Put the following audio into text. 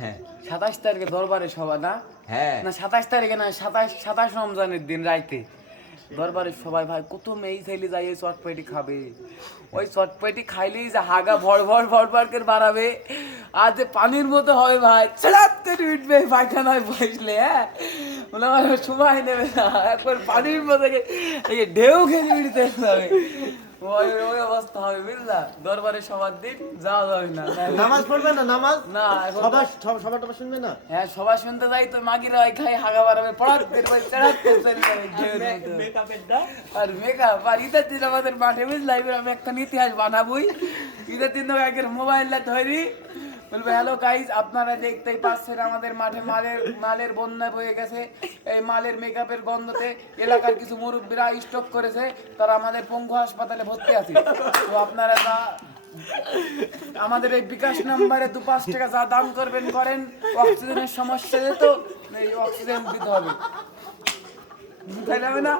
হ্যাঁ 27 তারিখে দরবারে সভা না? হ্যাঁ না 27 তারিখে না, 27 রমজানের দিন রাইতে দরবারে সবাই ভাই কত মেয়ে ছেলে যায় এই চটপটি খাবে, ওই চটপটি খাইলেই যে হাগা ভর ভর ভর ভর করে বাড়াবে আর যে পানির মতো হবে ভাই, চড়াত করে উঠবে পায়খানায় বসলে। হ্যাঁ বলে আমার সময় নেবে না, একবার পানির মতো ঢেউ খেয়ে উঠতে হবে, ওই ওই অবস্থা হবে বুঝলা। দরবারে সবার দিন যাওয়া যাবে না। নামাজ পড়বে না? নামাজ না এখন সবার টবার শুনবে না? হ্যাঁ সবাই শুনতে যাই তো মাগিরা ওই খাই হাগা বাড়াবে পড়াত দের ভাই চড়াত করে যাবে ঢেউর মতো। আর মেকআপ আর ঈদের দিন আমাদের মাঠে বুঝলা, এবার আমি একটা ইতিহাস বানাবই। ঈদের দিন তো একের মোবাইলটা ধরি বলবে হ্যালো গাইজ, আপনারা দেখতেই পাচ্ছেন আমাদের মাঠে মালের বন্যা বয়ে গেছে, এই মালের মেকআপের গন্ধতে এলাকার কিছু মুরব্বীরা স্টক করেছে, তারা আমাদের পঙ্গু হাসপাতালে ভর্তি আছে। তো আপনারা যা আমাদের এই বিকাশ নাম্বারে 2-5 টাকা যা দান করবেন করেন, অক্সিজেনের সমস্যা যেত এই অক্সিজেন দিতে হবে, বুঝতে হবে না।